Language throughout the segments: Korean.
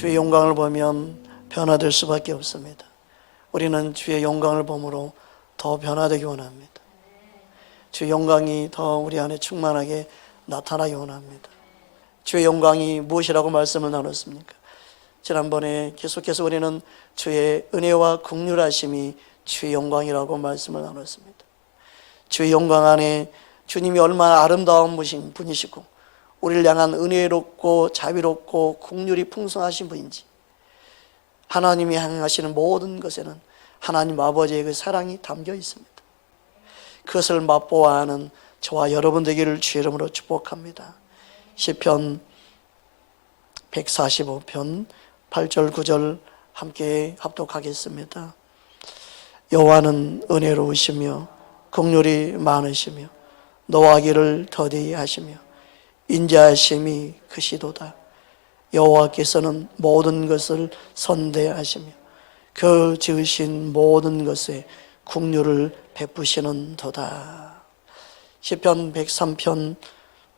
주의 영광을 보면 변화될 수밖에 없습니다. 우리는 주의 영광을 보므로 더 변화되기 원합니다. 주의 영광이 더 우리 안에 충만하게 나타나기 원합니다. 주의 영광이 무엇이라고 말씀을 나눴습니까? 지난번에 계속해서 우리는 주의 은혜와 긍휼하심이 주의 영광이라고 말씀을 나눴습니다. 주의 영광 안에 주님이 얼마나 아름다운 분이시고 우리를 향한 은혜롭고 자비롭고 긍휼이 풍성하신 분인지, 하나님이 행하시는 모든 것에는 하나님 아버지의 그 사랑이 담겨 있습니다. 그것을 맛보아하는 저와 여러분 되기를 주의 이름으로 축복합니다. 시편 145편 8절 9절 함께 합독하겠습니다. 여호와는 은혜로우시며 긍휼이 많으시며 노하기를 더디히 하시며 인자하심이 크시도다. 여호와께서는 모든 것을 선대하시며 그 지으신 모든 것에 긍휼을 베푸시는도다. 시편 103편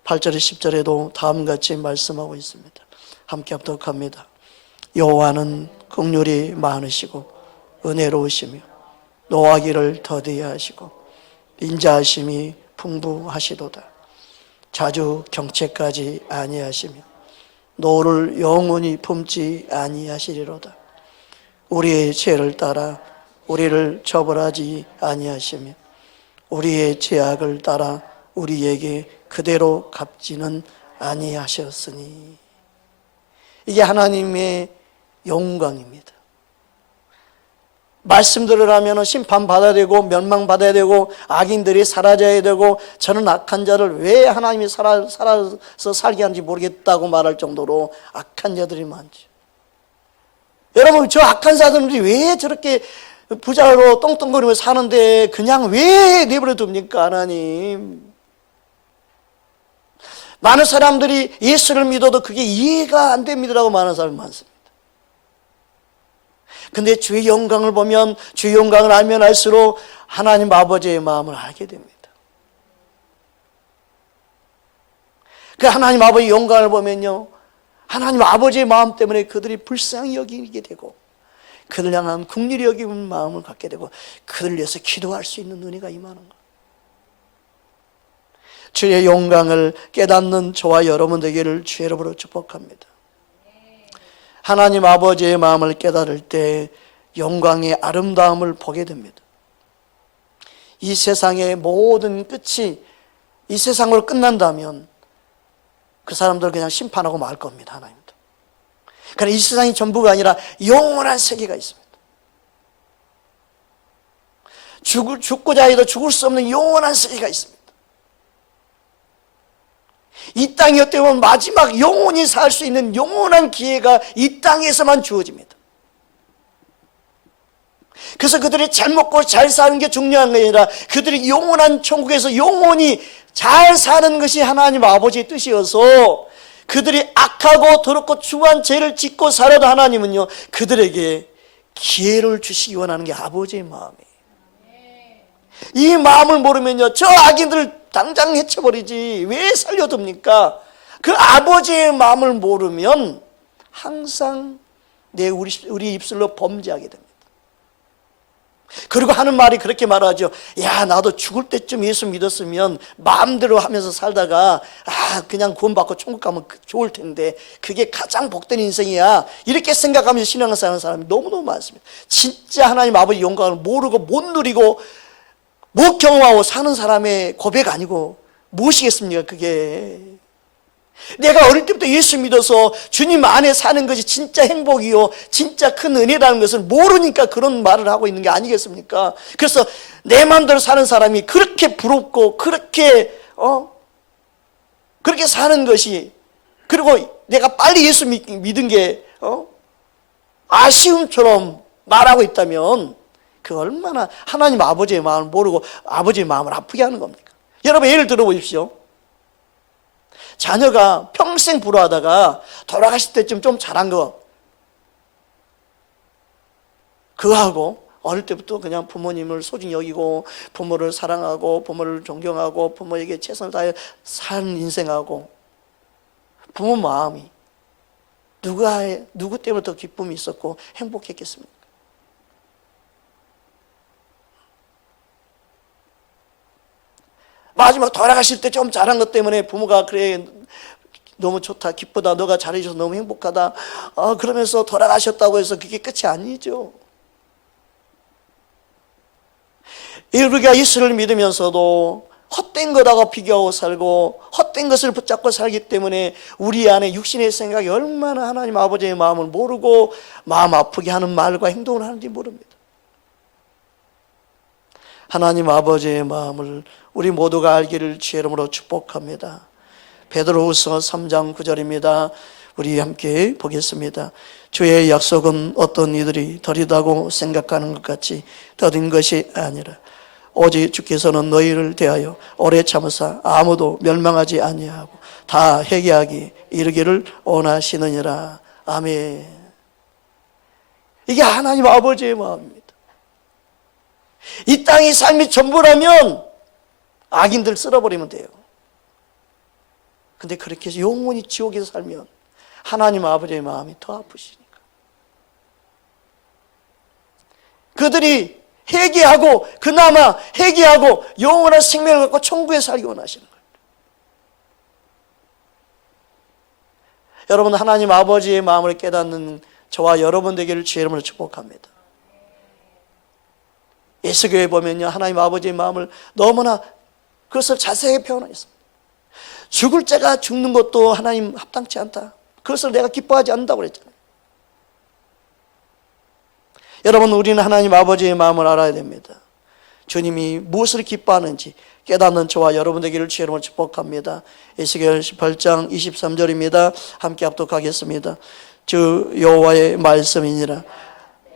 8절 10절에도 다음같이 말씀하고 있습니다. 함께 합독합니다. 여호와는 긍휼이 많으시고 은혜로우시며 노하기를 더디히 하시고 인자하심이 풍부하시도다. 자주 경채까지 아니하시며 노를 영원히 품지 아니하시리로다. 우리의 죄를 따라 우리를 처벌하지 아니하시며 우리의 죄악을 따라 우리에게 그대로 갚지는 아니하셨으니. 이게 하나님의 영광입니다. 말씀대로 하면 심판받아야 되고 멸망받아야 되고 악인들이 사라져야 되고 저는 악한 자를 왜 하나님이 살아서 살게 하는지 모르겠다고 말할 정도로 악한 자들이 많죠. 여러분, 저 악한 자들이 왜 저렇게 부자로 똥똥거리며 사는데 그냥 왜 내버려 둡니까? 하나님, 많은 사람들이 예수를 믿어도 그게 이해가 안 됩니다라고 말하는 사람이 많습니다. 근데 주의 영광을 보면, 주의 영광을 알면 알수록 하나님 아버지의 마음을 알게 됩니다. 그 하나님 아버지의 영광을 보면요, 하나님 아버지의 마음 때문에 그들이 불쌍히 여기게 되고 그들 향한 긍휼히 여기는 마음을 갖게 되고 그들을 위해서 기도할 수 있는 은혜가 임하는 것. 주의 영광을 깨닫는 저와 여러분 되기를 주의 이름으로 축복합니다. 하나님 아버지의 마음을 깨달을 때 영광의 아름다움을 보게 됩니다. 이 세상의 모든 끝이 이 세상으로 끝난다면 그 사람들 그냥 심판하고 말 겁니다. 하나님도. 그러나 이 세상이 전부가 아니라 영원한 세계가 있습니다. 죽고자 해도 죽을 수 없는 영원한 세계가 있습니다. 이 땅이 어떻게 보면 마지막 영원히 살 수 있는 영원한 기회가 이 땅에서만 주어집니다. 그래서 그들이 잘 먹고 잘 사는 게 중요한 게 아니라 그들이 영원한 천국에서 영원히 잘 사는 것이 하나님 아버지의 뜻이어서 그들이 악하고 더럽고 추한 죄를 짓고 살아도 하나님은요 그들에게 기회를 주시기 원하는 게 아버지의 마음이에요. 이 마음을 모르면요 저 악인들을 당장 해쳐버리지 왜 살려둡니까? 그 아버지의 마음을 모르면 항상 우리 입술로 범죄하게 됩니다. 그리고 하는 말이 그렇게 말하죠. 야, 나도 죽을 때쯤 예수 믿었으면 마음대로 하면서 살다가 그냥 구원받고 천국 가면 좋을 텐데 그게 가장 복된 인생이야, 이렇게 생각하면서 신앙을 사는 사람이 너무너무 많습니다. 진짜 하나님 아버지 영광을 모르고 못 누리고 못 경험하고 사는 사람의 고백 아니고 무엇이겠습니까? 그게 내가 어릴 때부터 예수 믿어서 주님 안에 사는 것이 진짜 행복이요 진짜 큰 은혜라는 것을 모르니까 그런 말을 하고 있는 게 아니겠습니까? 그래서 내 마음대로 사는 사람이 그렇게 부럽고 그렇게 사는 것이, 그리고 내가 빨리 예수 믿은 게 아쉬움처럼 말하고 있다면 그 얼마나 하나님 아버지의 마음을 모르고 아버지의 마음을 아프게 하는 겁니까? 여러분 예를 들어보십시오. 자녀가 평생 불효하다가 돌아가실 때쯤 좀 잘한 거, 그거하고 어릴 때부터 그냥 부모님을 소중히 여기고 부모를 사랑하고 부모를 존경하고 부모에게 최선을 다해 사는 인생하고 부모 마음이 누구 때문에 더 기쁨이 있었고 행복했겠습니까? 마지막 돌아가실 때 좀 잘한 것 때문에 부모가 그래 너무 좋다 기쁘다 너가 잘해줘서 너무 행복하다 그러면서 돌아가셨다고 해서 그게 끝이 아니죠. 우리가 예수를 믿으면서도 헛된 것하고 비교하고 살고 헛된 것을 붙잡고 살기 때문에 우리 안에 육신의 생각이 얼마나 하나님 아버지의 마음을 모르고 마음 아프게 하는 말과 행동을 하는지 모릅니다. 하나님 아버지의 마음을 우리 모두가 알기를 주의 이름으로 축복합니다. 베드로후서 3장 9절입니다. 우리 함께 보겠습니다. 주의 약속은 어떤 이들이 더디다고 생각하는 것 같이 더딘 것이 아니라 오직 주께서는 너희를 대하여 오래 참으사 아무도 멸망하지 아니하고 다 회개하기 이르기를 원하시느니라. 아멘. 이게 하나님 아버지의 마음입니다. 이 땅이 삶이 전부라면 악인들 쓸어버리면 돼요. 근데 그렇게 해서 영원히 지옥에서 살면 하나님 아버지의 마음이 더 아프시니까 그들이 회개하고 그나마 회개하고 영원한 생명을 갖고 천국에 살기 원하시는 거예요. 여러분 하나님 아버지의 마음을 깨닫는 저와 여러분 되기를 주의 이름으로 축복합니다. 예수교회 보면요 하나님 아버지의 마음을 너무나 그것을 자세히 표현했습니다. 죽을 자가 죽는 것도 하나님 합당치 않다. 그것을 내가 기뻐하지 않는다고 그랬잖아요. 여러분 우리는 하나님 아버지의 마음을 알아야 됩니다. 주님이 무엇을 기뻐하는지 깨닫는 저와 여러분 되기를 주의 이름으로 축복합니다. 에스겔 18장 23절입니다. 함께 합독하겠습니다. 주 여호와의 말씀이니라.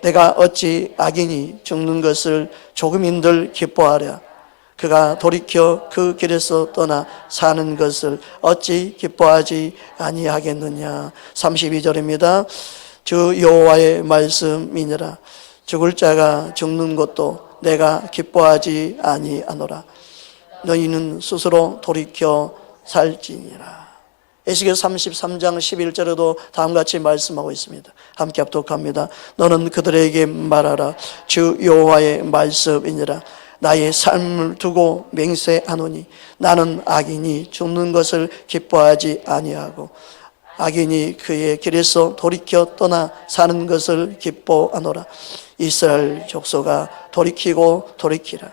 내가 어찌 악인이 죽는 것을 조금인들 기뻐하랴. 그가 돌이켜 그 길에서 떠나 사는 것을 어찌 기뻐하지 아니하겠느냐. 32절입니다. 주 여호와의 말씀이니라. 죽을 자가 죽는 것도 내가 기뻐하지 아니하노라. 너희는 스스로 돌이켜 살지니라. 에스겔 33장 11절에도 다음같이 말씀하고 있습니다. 함께 합독합니다. 너는 그들에게 말하라. 주 여호와의 말씀이니라. 나의 삶을 두고 맹세하노니 나는 악인이 죽는 것을 기뻐하지 아니하고 악인이 그의 길에서 돌이켜 떠나 사는 것을 기뻐하노라. 이스라엘 족속아 돌이키고 돌이키라.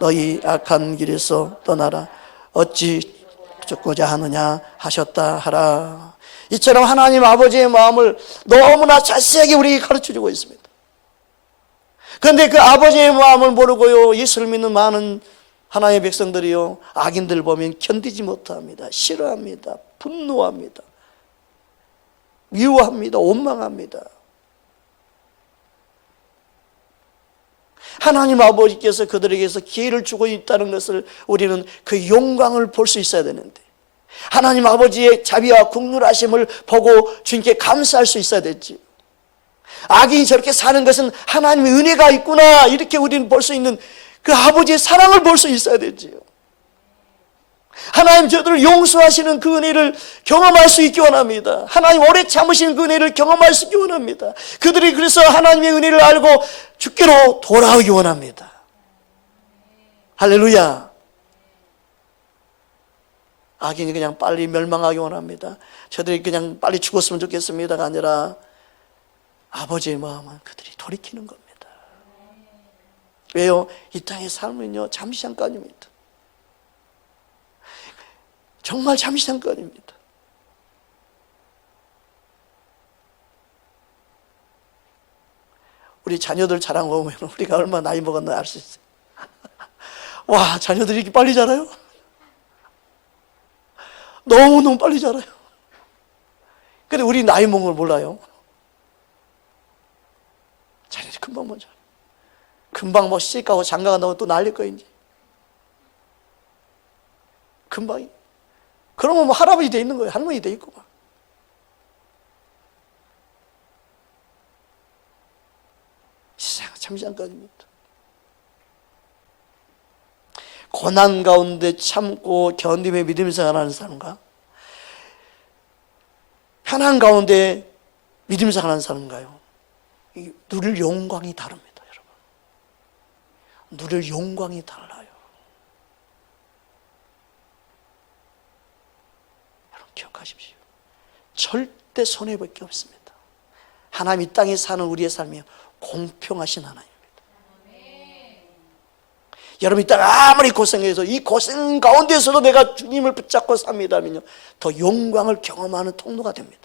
너희 악한 길에서 떠나라. 어찌 죽고자 하느냐 하셨다 하라. 이처럼 하나님 아버지의 마음을 너무나 자세하게 우리에게 가르쳐주고 있습니다. 그런데 그 아버지의 마음을 모르고요 예수를 믿는 많은 하나님의 백성들이요 악인들 보면 견디지 못합니다. 싫어합니다. 분노합니다. 미워합니다. 원망합니다. 하나님 아버지께서 그들에게서 기회를 주고 있다는 것을 우리는 그 영광을 볼 수 있어야 되는데 하나님 아버지의 자비와 긍휼하심을 보고 주님께 감사할 수 있어야 되지. 악인이 저렇게 사는 것은 하나님의 은혜가 있구나 이렇게 우리는 볼 수 있는 그 아버지의 사랑을 볼 수 있어야 되지요. 하나님 저들을 용서하시는 그 은혜를 경험할 수 있기 원합니다. 하나님 오래 참으시는 그 은혜를 경험할 수 있기 원합니다. 그들이 그래서 하나님의 은혜를 알고 주께로 돌아오기 원합니다. 할렐루야. 악인이 그냥 빨리 멸망하기 원합니다. 저들이 그냥 빨리 죽었으면 좋겠습니다가 아니라 아버지의 마음은 그들이 돌이키는 겁니다. 왜요? 이 땅의 삶은요 잠시 잠깐입니다. 정말 잠시 잠깐입니다. 우리 자녀들 자랑 보면 우리가 얼마나 나이 먹었나 알 수 있어요. 와, 자녀들이 이렇게 빨리 자라요? 너무너무 빨리 자라요. 근데 우리 나이 먹은 걸 몰라요. 자녀들이 금방 먼저 금방 뭐 시집가고 장가가 나오면 또 날릴 거야 이제. 금방이. 그러면 뭐 할아버지 돼 있는 거예요. 할머니 돼 있고 막. 세상 참 잠깐입니다. 고난 가운데 참고 견디며 믿음의 생활하는 사람과 편한 가운데 믿음 생활하는 사람인가요? 누릴 영광이 다릅니다, 여러분. 누릴 영광이 달라요. 여러분 기억하십시오. 절대 손해볼 게 없습니다. 하나님 이 땅에 사는 우리의 삶이 공평하신 하나님입니다. 여러분 이 땅 아무리 고생해서 이 고생 가운데서도 내가 주님을 붙잡고 삽니다면요, 더 영광을 경험하는 통로가 됩니다.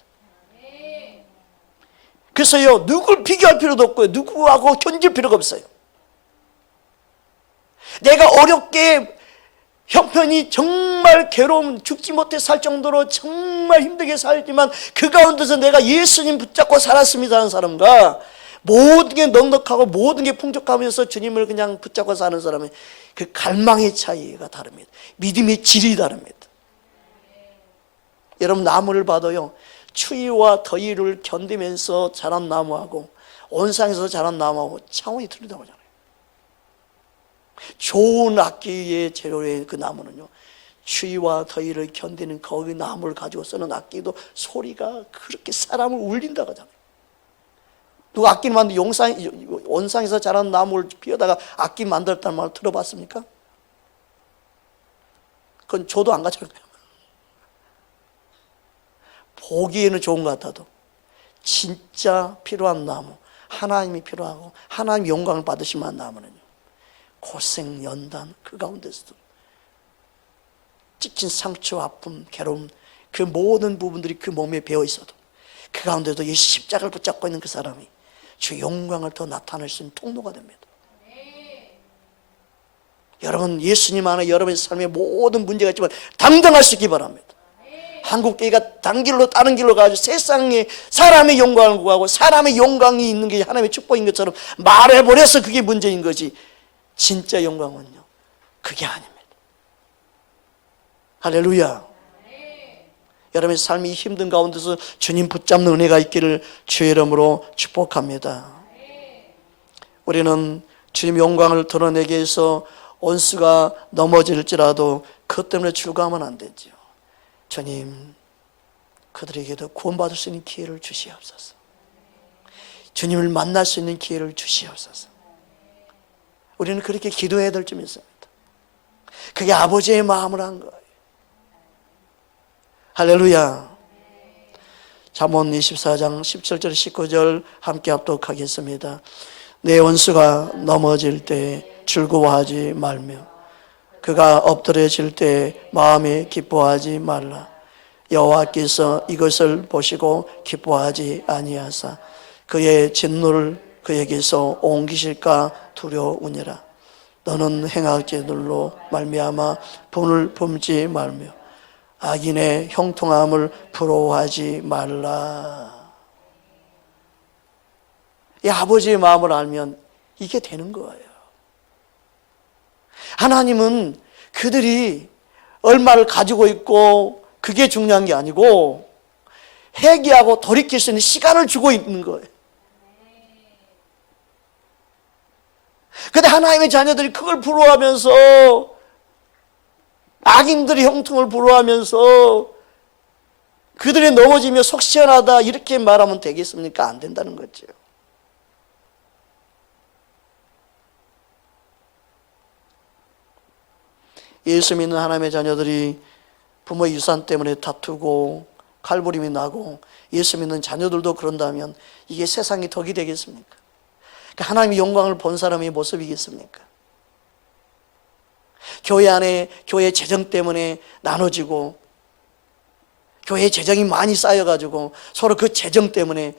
그래서요, 누굴 비교할 필요도 없고요, 누구하고 견질 필요가 없어요. 내가 어렵게 형편이 정말 괴로움, 죽지 못해 살 정도로 정말 힘들게 살지만 그 가운데서 내가 예수님 붙잡고 살았습니다 하는 사람과 모든 게 넉넉하고 모든 게 풍족하면서 주님을 그냥 붙잡고 사는 사람의 그 갈망의 차이가 다릅니다. 믿음의 질이 다릅니다. 여러분 나무를 봐도요, 추위와 더위를 견디면서 자란 나무하고 온상에서 자란 나무하고 차원이 틀리다고 하잖아요. 좋은 악기의 재료의 그 나무는요, 추위와 더위를 견디는 거기 나무를 가지고 쓰는 악기도 소리가 그렇게 사람을 울린다고 하잖아요. 누가 악기를 만들 온상에서 자란 나무를 피워다가 악기 만들었다는 말 들어봤습니까? 그건 저도 안 가져갈 거예요. 보기에는 좋은 것 같아도 진짜 필요한 나무, 하나님이 필요하고 하나님 영광을 받으실 만한 나무는요, 고생, 연단 그 가운데서도 찍힌 상처, 아픔, 괴로움 그 모든 부분들이 그 몸에 배어 있어도 그 가운데도 이 십자가를 붙잡고 있는 그 사람이 주 영광을 더 나타낼 수 있는 통로가 됩니다. 여러분 예수님 안에 여러분의 삶에 모든 문제가 있지만 당당할 수 있기 바랍니다. 한국교회가 단 길로 다른 길로 가서 세상에 사람의 영광을 구하고 사람의 영광이 있는 게 하나님의 축복인 것처럼 말해버려서 그게 문제인 거지, 진짜 영광은요 그게 아닙니다. 할렐루야. 여러분의 삶이 힘든 가운데서 주님 붙잡는 은혜가 있기를 주의 이름으로 축복합니다. 우리는 주님 영광을 드러내기 위해서 원수가 넘어질지라도 그것 때문에 출가하면 안 되죠. 주님 그들에게도 구원받을 수 있는 기회를 주시옵소서. 주님을 만날 수 있는 기회를 주시옵소서. 우리는 그렇게 기도해야 될 점 있습니다. 그게 아버지의 마음을 한 거예요. 할렐루야. 잠언 24장 17절 19절 함께 합독하겠습니다. 내 원수가 넘어질 때 즐거워하지 말며 그가 엎드려질 때 마음에 기뻐하지 말라. 여호와께서 이것을 보시고 기뻐하지 아니하사 그의 진노를 그에게서 옮기실까 두려우니라. 너는 행악죄들로 말미암아 분을 품지 말며 악인의 형통함을 부러워하지 말라. 이 아버지의 마음을 알면 이게 되는 거예요. 하나님은 그들이 얼마를 가지고 있고 그게 중요한 게 아니고 회개하고 돌이킬 수 있는 시간을 주고 있는 거예요. 그런데 하나님의 자녀들이 그걸 부러워하면서 악인들의 형통을 부러워하면서 그들이 넘어지며 속 시원하다 이렇게 말하면 되겠습니까? 안 된다는 거죠. 예수 믿는 하나님의 자녀들이 부모의 유산 때문에 다투고 칼부림이 나고 예수 믿는 자녀들도 그런다면 이게 세상이 덕이 되겠습니까? 하나님의 영광을 본 사람의 모습이겠습니까? 교회 안에 교회 재정 때문에 나눠지고 교회 재정이 많이 쌓여가지고 서로 그 재정 때문에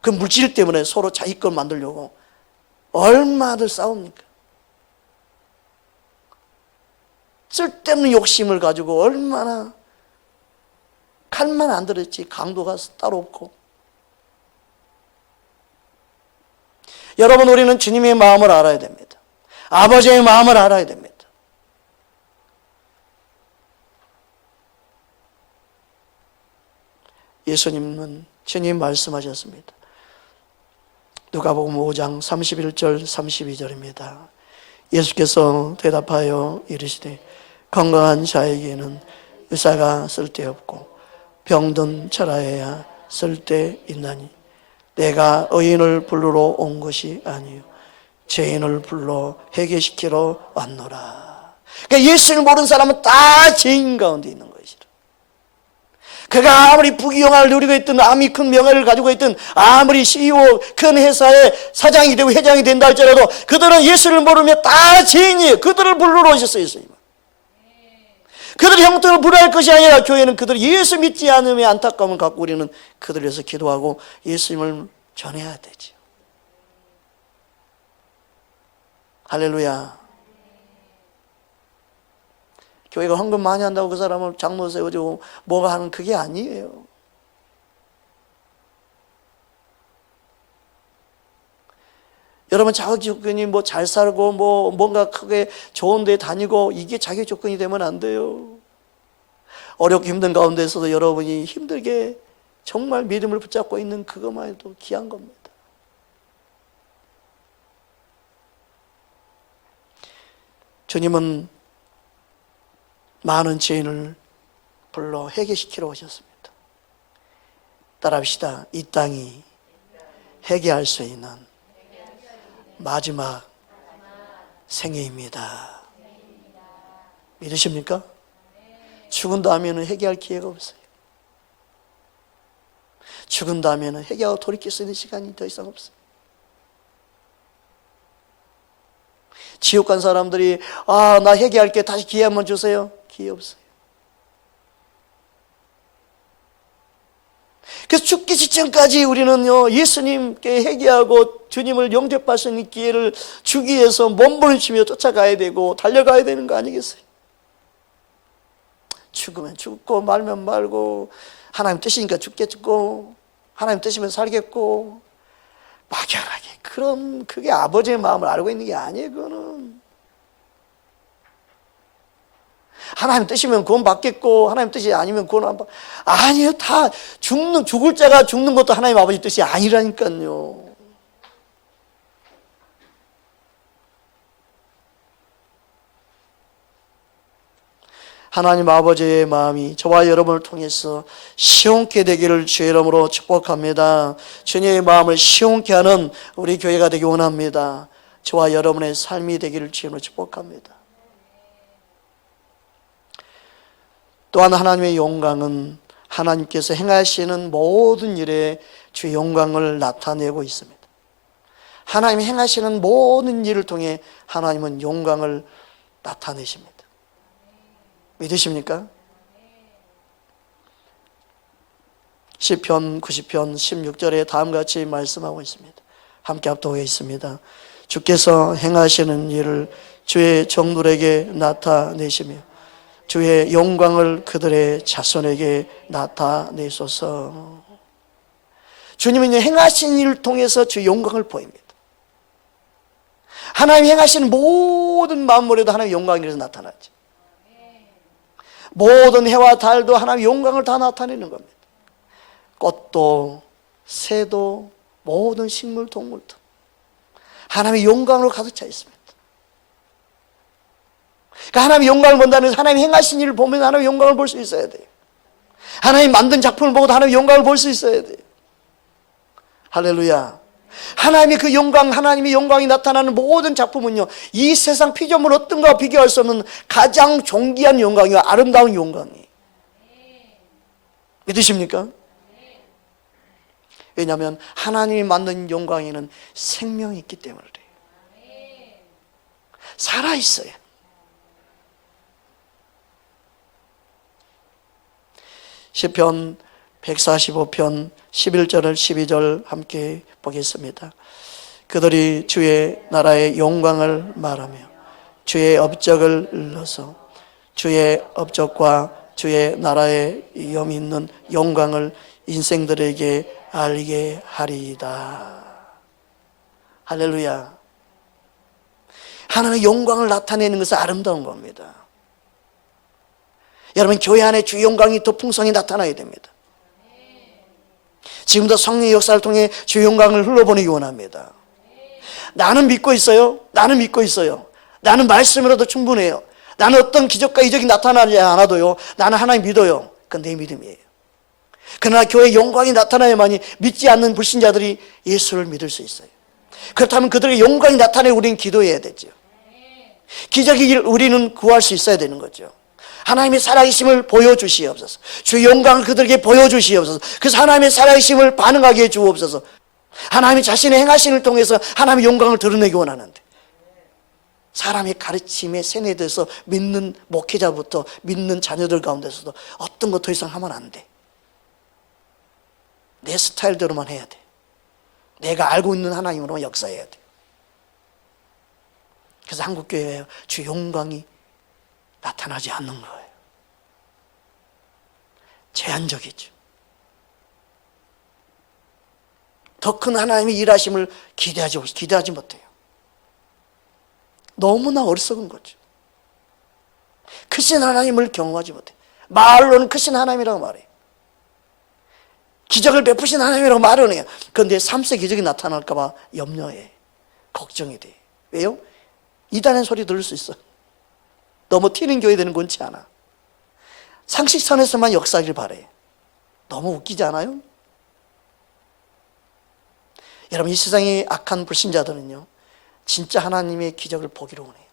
그 물질 때문에 서로 자기 걸 만들려고 얼마나 싸웁니까? 쓸데없는 욕심을 가지고 얼마나 칼만 안 들었지 강도가 따로 없고. 여러분 우리는 주님의 마음을 알아야 됩니다. 아버지의 마음을 알아야 됩니다. 예수님은 주님 말씀하셨습니다. 누가복음 5장 31절 32절입니다. 예수께서 대답하여 이르시되 건강한 자에게는 의사가 쓸데없고 병든 천하에야 쓸 때 있나니 내가 의인을 부르러 온 것이 아니요 죄인을 불러 회개시키러 왔노라. 그러니까 예수를 모르는 사람은 다 죄인 가운데 있는 것이라. 그가 아무리 부귀영화를 누리고 있든 아무리 큰 명예를 가지고 있든 아무리 CEO 큰 회사의 사장이 되고 회장이 된다 할지라도 그들은 예수를 모르면 다 죄인이에요. 그들을 부르러 오셨어요. 예수님은. 그들의 형통을 부려할 것이 아니라 교회는 그들이 예수 믿지 않으면 안타까움을 갖고 우리는 그들을 위해서 기도하고 예수님을 전해야 되죠. 할렐루야. 교회가 헌금 많이 한다고 그 사람을 장로 세워주고 뭐가 하는 그게 아니에요. 여러분 자격 조건이 뭐 잘 살고 뭐 뭔가 크게 좋은 데 다니고 이게 자격 조건이 되면 안 돼요. 어렵고 힘든 가운데서도 여러분이 힘들게 정말 믿음을 붙잡고 있는 그것만 해도 귀한 겁니다. 주님은 많은 죄인을 불러 회개시키러 오셨습니다. 따라합시다. 이 땅이 회개할 수 있는 마지막 생애입니다. 믿으십니까? 죽은 다음에는 회개할 기회가 없어요. 죽은 다음에는 회개하고 돌이킬 수 있는 시간이 더 이상 없어요. 지옥 간 사람들이 나 회개할게 다시 기회 한번 주세요. 기회 없어요. 그래서 죽기 직전까지 우리는요 예수님께 회개하고 주님을 영접할 수 있는 기회를 주기 위해서 몸부림치며 쫓아가야 되고 달려가야 되는 거 아니겠어요? 죽으면 죽고 말면 말고 하나님 뜻이니까 죽겠고 하나님 뜻이면 살겠고 막연하게 그런 그게 아버지의 마음을 알고 있는 게 아니에요. 그거는 하나님 뜻이면 구원 받겠고 하나님 뜻이 아니면 구원 안 받. 아니에요. 다 죽을 자가 죽는 것도 하나님 아버지 뜻이 아니라니까요. 하나님 아버지의 마음이 저와 여러분을 통해서 시원케 되기를 주의 이름으로 축복합니다. 주님의 마음을 시원케 하는 우리 교회가 되기 원합니다. 저와 여러분의 삶이 되기를 주님으로 축복합니다. 또한 하나님의 영광은 하나님께서 행하시는 모든 일에 주의 영광을 나타내고 있습니다. 하나님이 행하시는 모든 일을 통해 하나님은 영광을 나타내십니다. 믿으십니까? 시편 90편 16절에 다음같이 말씀하고 있습니다. 함께 합독하겠습니다. 주께서 행하시는 일을 주의 종들에게 나타내시며 주의 영광을 그들의 자손에게 나타내소서. 주님은 행하신 일을 통해서 주의 영광을 보입니다. 하나님이 행하시는 모든 만물에도 하나님의 영광이 나타나죠. 모든 해와 달도 하나님의 영광을 다 나타내는 겁니다. 꽃도 새도 모든 식물 동물도 하나님의 영광으로 가득 차 있습니다. 그러니까 하나님의 영광을 본다는 것은 하나님이 행하신 일을 보면 하나님의 영광을 볼 수 있어야 돼요. 하나님 만든 작품을 보고도 하나님의 영광을 볼 수 있어야 돼요. 할렐루야. 하나님의 그 영광, 하나님의 영광이 나타나는 모든 작품은요 이 세상 피조물 어떤 거와 비교할 수 없는 가장 존귀한 영광이요 아름다운 영광이에요. 믿으십니까? 왜냐하면 하나님이 만든 영광에는 생명이 있기 때문에 그래요. 살아있어요. 시편 145편 11절 12절 함께 보겠습니다. 그들이 주의 나라의 영광을 말하며 주의 업적을 일러서 주의 업적과 주의 나라의 염 있는 영광을 인생들에게 알게 하리이다. 할렐루야. 하나님의 영광을 나타내는 것은 아름다운 겁니다. 여러분 교회 안에 주의 영광이 더 풍성히 나타나야 됩니다. 지금도 성령의 역사를 통해 주의 영광을 흘러보내기 원합니다. 나는 믿고 있어요. 나는 믿고 있어요. 나는 말씀으로도 충분해요. 나는 어떤 기적과 이적이 나타나지 않아도요 나는 하나님 믿어요. 그건 내 믿음이에요. 그러나 교회의 영광이 나타나야만이 믿지 않는 불신자들이 예수를 믿을 수 있어요. 그렇다면 그들의 영광이 나타나야 우리는 기도해야 되죠. 기적이 우리는 구할 수 있어야 되는 거죠. 하나님의 살아계심을 보여주시옵소서. 주의 영광을 그들에게 보여주시옵소서. 그래서 하나님의 살아계심을 반응하게 해주옵소서. 하나님이 자신의 행하심을 통해서 하나님의 영광을 드러내기 원하는데, 사람의 가르침에 세뇌돼서 믿는 목회자부터 믿는 자녀들 가운데서도 어떤 것 더 이상 하면 안 돼. 내 스타일대로만 해야 돼. 내가 알고 있는 하나님으로만 역사해야 돼. 그래서 한국교회에 주 영광이 나타나지 않는 거예요. 제한적이죠. 더 큰 하나님의 일하심을 기대하지 못해요. 너무나 어리석은 거죠. 크신 하나님을 경험하지 못해요. 말로는 크신 하나님이라고 말해요. 기적을 베푸신 하나님이라고 말은 해요. 그런데 3세 기적이 나타날까 봐 염려해. 걱정이 돼. 왜요? 이단의 소리 들을 수 있어. 너무 튀는 교회 되는 건 원치 않아. 상식선에서만 역사하길 바래. 너무 웃기지 않아요? 여러분, 이 세상의 악한 불신자들은요, 진짜 하나님의 기적을 보기로 원해요.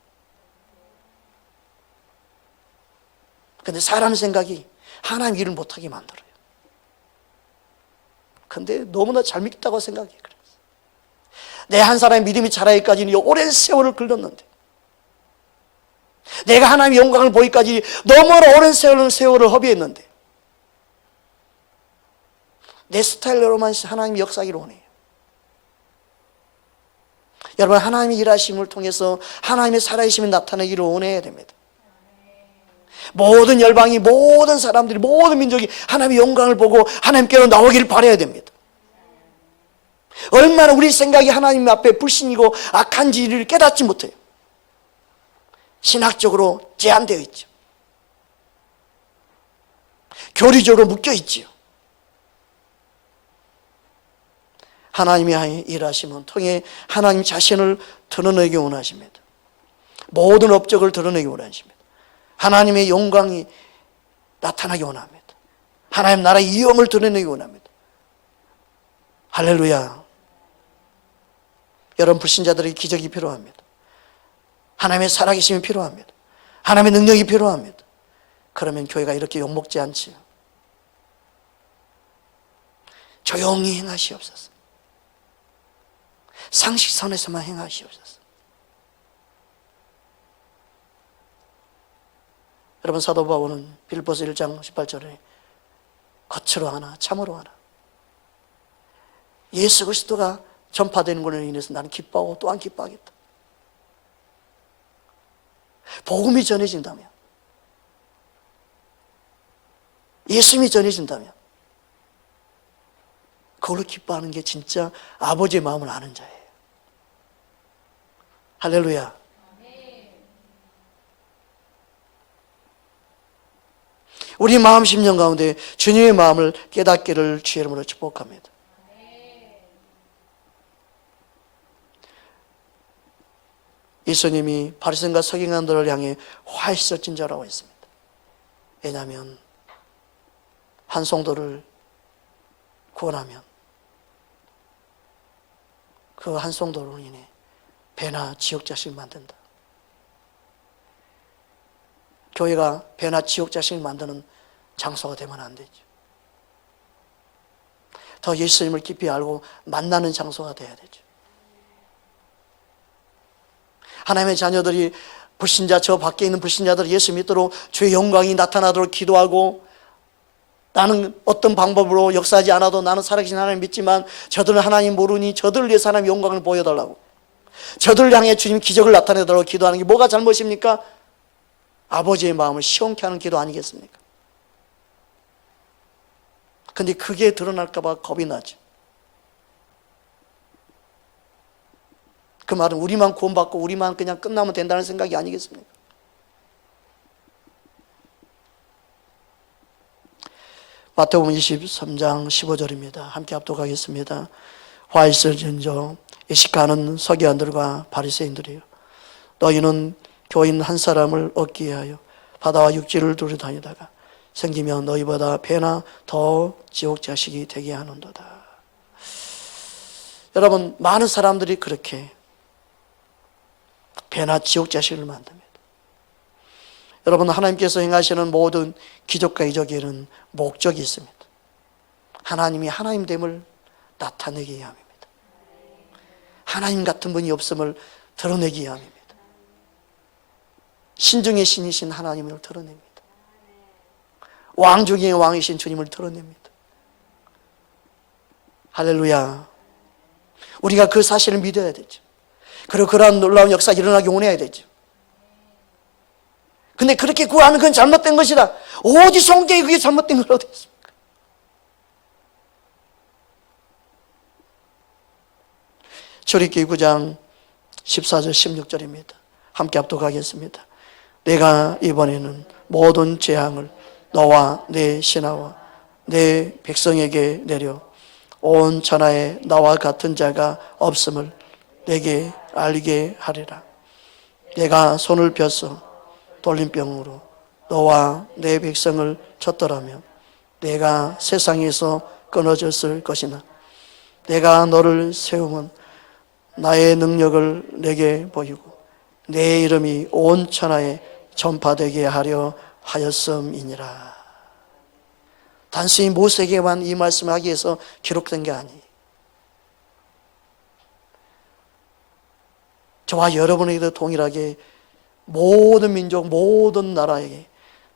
근데 사람 생각이 하나님 일을 못하게 만들어요. 근데 너무나 잘 믿다고 생각해. 내 한 사람의 믿음이 자라기까지는 오랜 세월을 걸렸는데, 내가 하나님의 영광을 보기까지 너무나 오랜 세월을 허비했는데, 내 스타일로만 하나님이 역사하기를 원해요. 여러분, 하나님의 일하심을 통해서 하나님의 살아계심이 나타나기를 원해야 됩니다. 모든 열방이, 모든 사람들이, 모든 민족이 하나님의 영광을 보고 하나님께로 나오기를 바라야 됩니다. 얼마나 우리 생각이 하나님 앞에 불신이고 악한지를 깨닫지 못해요. 신학적으로 제한되어 있죠. 교리적으로 묶여 있지요. 하나님의 일하심은 통해 하나님 자신을 드러내기 원하십니다. 모든 업적을 드러내기 원하십니다. 하나님의 영광이 나타나기 원합니다. 하나님 나라의 이엄을 드러내기 원합니다. 할렐루야. 여러분, 불신자들에게 기적이 필요합니다. 하나님의 살아계심이 필요합니다. 하나님의 능력이 필요합니다. 그러면 교회가 이렇게 욕먹지 않지요. 조용히 행하시옵소서. 상식선에서만 행하시옵소서. 여러분, 사도 바울은 빌립보서 1장 18절에 겉으로 하나 참으로 하나 예수 그리스도가 전파되는 것으로 인해서 나는 기뻐하고 또한 기뻐하겠다. 복음이 전해진다면, 예수님이 전해진다면 그걸로 기뻐하는 게 진짜 아버지의 마음을 아는 자예요. 할렐루야. 우리 마음 심령 가운데 주님의 마음을 깨닫기를 주의 이름으로 축복합니다. 예수님이 바리새인과 서기관들을 향해 화있었진 자라고 했습니다. 왜냐하면 한 성도를 구원하면 그 한 성도로 인해 배나 지옥 자식을 만든다. 교회가 배나 지옥 자식을 만드는 장소가 되면 안 되죠. 더 예수님을 깊이 알고 만나는 장소가 돼야 되죠. 하나님의 자녀들이 불신자, 저 밖에 있는 불신자들이 예수 믿도록 주의 영광이 나타나도록 기도하고, 나는 어떤 방법으로 역사하지 않아도 나는 살아계신 하나님 믿지만 저들은 하나님 모르니 저들을 위해서 하나님 영광을 보여달라고, 저들을 향해 주님 기적을 나타내달라고 기도하는 게 뭐가 잘못입니까? 아버지의 마음을 시원케 하는 기도 아니겠습니까? 근데 그게 드러날까 봐 겁이 나죠. 그 말은 우리만 구원받고 우리만 그냥 끝나면 된다는 생각이 아니겠습니까? 마태복음 23장 15절입니다. 함께 합독하겠습니다. 화 있을진저 예식하는 서기관들과 바리새인들이여, 너희는 교인 한 사람을 얻기 위하여 바다와 육지를 두루 다니다가 생기면 너희보다 배나 더 지옥 자식이 되게 하는도다. 여러분, 많은 사람들이 그렇게 배나 지옥 자식을 만듭니다. 여러분, 하나님께서 행하시는 모든 기적과 이적에는 목적이 있습니다. 하나님이 하나님됨을 나타내기 위함입니다. 하나님 같은 분이 없음을 드러내기 위함입니다. 신중의 신이신 하나님을 드러냅니다. 왕 중의 왕이신 주님을 드러냅니다. 할렐루야. 우리가 그 사실을 믿어야 되죠. 그리고 그러한 놀라운 역사가 일어나기 원해야 되죠. 근데 그렇게 구하는 건 잘못된 것이다. 오직 성경에 그게 잘못된 걸 어디 있습니까? 출애굽기 9장 14절 16절입니다. 함께 합독하겠습니다. 내가 이번에는 모든 재앙을 너와 내 신하와 내 백성에게 내려 온 천하에 나와 같은 자가 없음을 내게 알게 하리라. 내가 손을 펴서 돌림병으로 너와 내 백성을 쳤더라면 내가 세상에서 끊어졌을 것이나 내가 너를 세우면 나의 능력을 내게 보이고 내 이름이 온 천하에 전파되게 하려 하였음이니라. 단순히 모세에게만 이 말씀을 하기 위해서 기록된 게 아니에요. 저와 여러분에게도 동일하게 모든 민족, 모든 나라에게,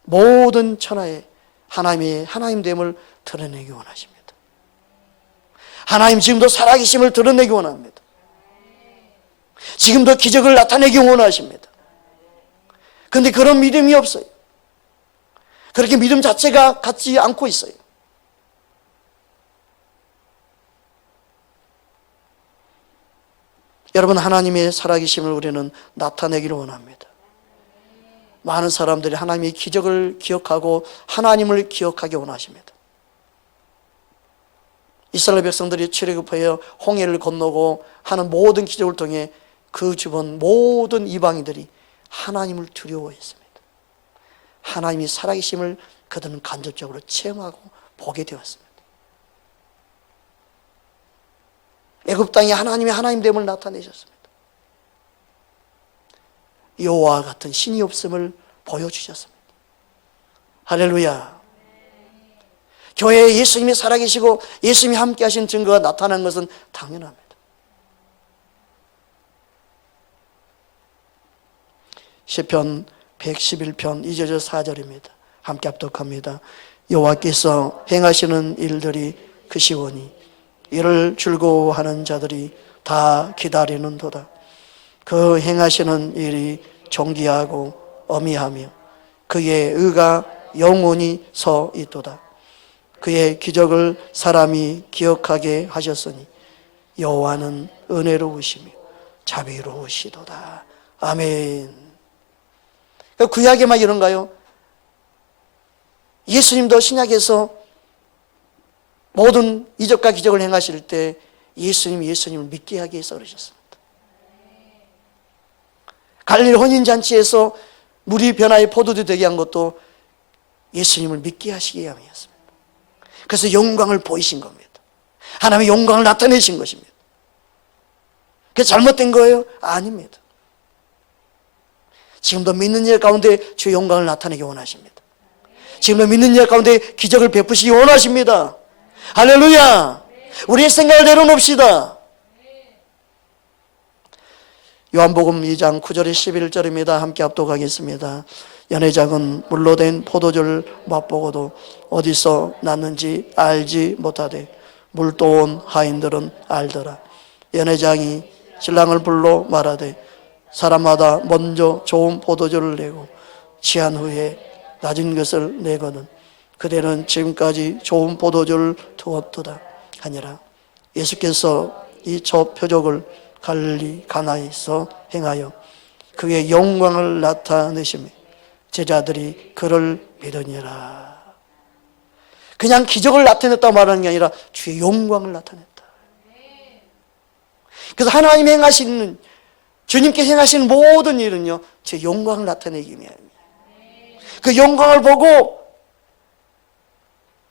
모든 천하에 하나님의 하나님됨을 드러내기 원하십니다. 하나님 지금도 살아계심을 드러내기 원합니다. 지금도 기적을 나타내기 원하십니다. 그런데 그런 믿음이 없어요. 그렇게 믿음 자체가 갖지 않고 있어요. 여러분, 하나님의 살아계심을 우리는 나타내기를 원합니다. 많은 사람들이 하나님의 기적을 기억하고 하나님을 기억하기 원하십니다. 이스라엘 백성들이 출애굽하여 홍해를 건너고 하는 모든 기적을 통해 그 주변 모든 이방인들이 하나님을 두려워했습니다. 하나님이 살아계심을 그들은 간접적으로 체험하고 보게 되었습니다. 애굽 땅에 하나님의 하나님됨을 나타내셨습니다. 여호와 같은 신이 없음을 보여주셨습니다. 할렐루야. 교회에 예수님이 살아계시고 예수님이 함께 하신 증거가 나타난 것은 당연합니다. 시편 111편 2절 4절입니다. 함께 합독합니다. 여호와께서 행하시는 일들이 크시오니 이를 즐거워하는 자들이 다 기다리는도다. 그 행하시는 일이 존귀하고 어미하며 그의 의가 영원히 서 있도다. 그의 기적을 사람이 기억하게 하셨으니 여호와는 은혜로우시며 자비로우시도다. 아멘. 구약에만 이런가요? 예수님도 신약에서 모든 이적과 기적을 행하실 때 예수님을 믿게 하기 위해서 그러셨습니다. 갈릴리 혼인잔치에서 물이 변화의 포도주 되게 한 것도 예수님을 믿게 하시기 위함이었습니다. 그래서 영광을 보이신 겁니다. 하나님의 영광을 나타내신 것입니다. 그게 잘못된 거예요? 아닙니다. 지금도 믿는 일 가운데 주의 영광을 나타내기 원하십니다. 지금도 믿는 일 가운데 기적을 베푸시기 원하십니다. 할렐루야. 우리의 생각을 내려놓읍시다. 요한복음 2장 9절에 11절입니다. 함께 합독하겠습니다. 연회장은 물로 된 포도주를 맛보고도 어디서 났는지 알지 못하되 물도 온 하인들은 알더라. 연회장이 신랑을 불러 말하되 사람마다 먼저 좋은 포도주를 내고 취한 후에 낮은 것을 내거든 그대는 지금까지 좋은 포도주를 두었도다 하니라. 예수께서 이 첫 표적을 갈릴리 가나에서 행하여 그의 영광을 나타내시며 제자들이 그를 믿으니라. 그냥 기적을 나타냈다고 말하는 게 아니라 주의 영광을 나타냈다. 그래서 하나님 행하시는 주님께 행하시는 모든 일은요 제 영광을 나타내기 위함입니다. 그 영광을 보고